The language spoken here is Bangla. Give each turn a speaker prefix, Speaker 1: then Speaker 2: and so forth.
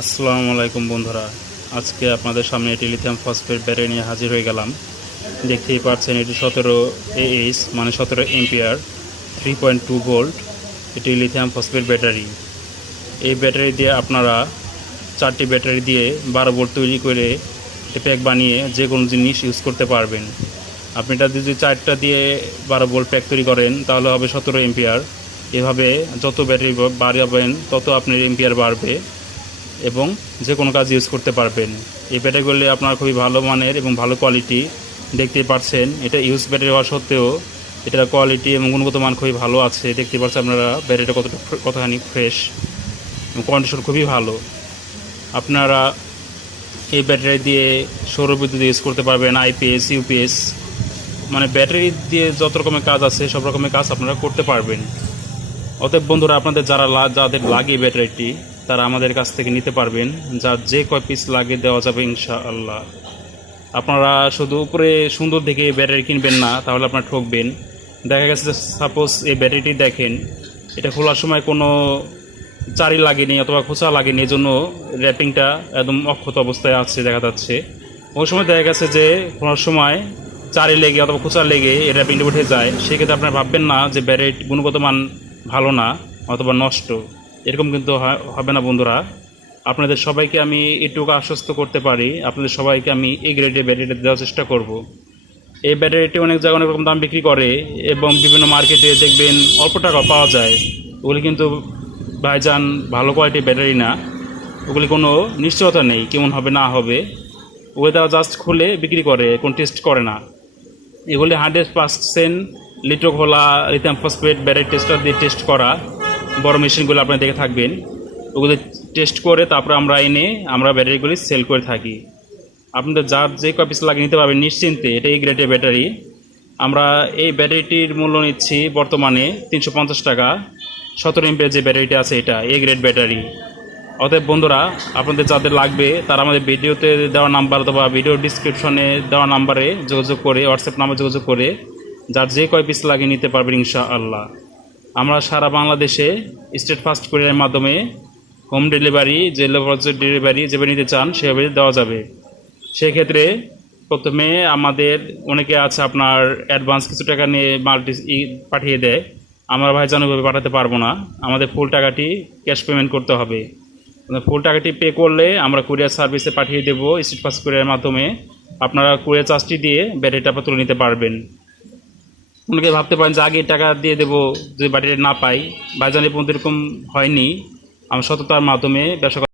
Speaker 1: আসসালামু আলাইকুম বন্ধুরা। আজকে আপনাদের সামনে এটি লিথিয়াম ফসফেট ব্যাটারি নিয়ে হাজির হয়ে গেলাম। দেখতেই পাচ্ছেন এটি সতেরো এইচ মানে সতেরো MPR three point two volt এটি লিথিয়াম ফসফেট ব্যাটারি এই ব্যাটারি দিয়ে আপনারা চারটি ব্যাটারি দিয়ে বারো ভোল্ট তৈরি করে প্যাক বানিয়ে যে কোনো জিনিস ইউজ করতে পারবেন। আপনি এটা যদি চারটা দিয়ে বারো ভোল্ট প্যাক তৈরি করেন, তাহলে হবে সতেরো এমপিআর এভাবে যত ব্যাটারি বাড়াবেন, তত আপনার এমপিআর বাড়বে। এবং যে কোনো কাজ ইউজ করতে পারবেন। এই ব্যাটারিগুলি আপনার খুবই ভালো মানের এবং ভালো কোয়ালিটি দেখতে পাচ্ছেন এটা ইউজ ব্যাটারি হওয়া সত্ত্বেও এটার কোয়ালিটি এবং গুণগত মান খুবই ভালো আছে। দেখতে পাচ্ছেন আপনারা ব্যাটারিটা কতটা কতখানি ফ্রেশ এবং কন্ডিশন খুবই ভালো। আপনারা এই ব্যাটারি দিয়ে সৌর বিদ্যুৎ ইউজ করতে পারবেন আইপিএস ইউপিএস মানে ব্যাটারি দিয়ে যত রকমের কাজ আছে, সব রকমের কাজ আপনারা করতে পারবেন। অতএব বন্ধুরা, আপনাদের যারা যাদের লাগে ব্যাটারিটি তারা আমাদের কাছ থেকে নিতে পারবেন যার যে কয় পিস লাগে দেওয়া যাবে ইনশাআল্লাহ। আপনারা শুধু উপরে সুন্দর দেখে এই ব্যাটারি কিনবেন না, তাহলে আপনারা ঠকবেন। দেখা গেছে সাপোজ এই ব্যাটারিটি দেখেন, এটা খোলার সময় কোনো চারি লাগেনি অথবা খোঁচা লাগেনি এই জন্য র্যাপিংটা একদম অক্ষত অবস্থায় আছে, দেখা যাচ্ছে। ওই সময় দেখা গেছে যে খোলার সময় চারি লেগে অথবা খোঁচা লেগে এই র্যাপিংটা উঠে যায়। সেক্ষেত্রে আপনারা ভাববেন না যে ব্যাটারি গুণগত মান ভালো না, অথবা নষ্ট। এরকম কিন্তু হবে না বন্ধুরা। আপনাদের সবাইকে আমি এটুকু আশ্বস্ত করতে পারি, আপনাদের সবাইকে আমি এই গ্রেডে ব্যাটারিটা দেওয়ার চেষ্টা করব। এই ব্যাটারিটি অনেক জায়গায় অনেক রকম দাম বিক্রি করে এবং বিভিন্ন মার্কেটে দেখবেন অল্প টাকা পাওয়া যায়। ওগুলি কিন্তু ভাইজান ভালো কোয়ালিটির ব্যাটারি না। ওগুলি কোনো নিশ্চয়তা নেই, কেমন হবে না হবে। ওগুলি তারা জাস্ট খুলে বিক্রি করে, কোন টেস্ট করে না। এগুলি হান্ড্রেড পার্সেন্ট লিট্রো খোলা লিথিয়াম ফসফেট ব্যাটারি টেস্টার দিয়ে টেস্ট করা। বড় মেশিনগুলো আপনারা দেখে থাকবেন। ওগুলো টেস্ট করে তারপরে আমরা এনে আমরা ব্যাটারিগুলি সেল করে থাকি। আপনাদের যার যে কপিস লাগিয়ে নিতে পারবেন, নিশ্চিন্তে এটা এই গ্রেডের ব্যাটারি। আমরা এই ব্যাটারিটির মূল্য নিচ্ছি বর্তমানে তিনশো পঞ্চাশ টাকা। সতেরো এমপির যে ব্যাটারিটি আছে এটা এই গ্রেড ব্যাটারি। অতএব বন্ধুরা, আপনাদের যাদের লাগবে তারা আমাদের ভিডিওতে দেওয়া নাম্বার অথবা ভিডিও ডিসক্রিপশনে দেওয়া নাম্বারে যোগাযোগ করে হোয়াটসঅ্যাপ নাম্বার যোগাযোগ করে, যার যে কয় পিস লাগিয়ে নিতে পারবেন ইনশা আল্লাহ আমরা সারা বাংলাদেশে স্টেট ফাস্ট কুরিয়ারের মাধ্যমে হোম ডেলিভারি, যে লেভেল ডেলিভারি যেভাবে নিতে চান, সেভাবে দেওয়া যাবে। সেক্ষেত্রে প্রথমে আমাদের, অনেকে আছে আপনার অ্যাডভান্স কিছু টাকা নিয়ে মাল ই পাঠিয়ে দেয়। আমরা ভাই জানুভাবে পাঠাতে পারব না। আমাদের ফুল টাকাটি ক্যাশ পেমেন্ট করতে হবে। ফুল টাকাটি পে করলে আমরা কুরিয়ার সার্ভিসে পাঠিয়ে দেবো স্ট্রিট ফাস্ট কুরিয়ারের মাধ্যমে। আপনারা কুরিয়ার চার্জটি দিয়ে ব্যাটারিটা আপনারা তুলে নিতে পারবেন। অনেকে ভাবতে পারেন যে আগে টাকা দিয়ে দেবো যদি বাড়িটা না পাই। ভাইজানের পর্যন্ত এরকম হয়নি আমরা সততার মাধ্যমে ব্যবসা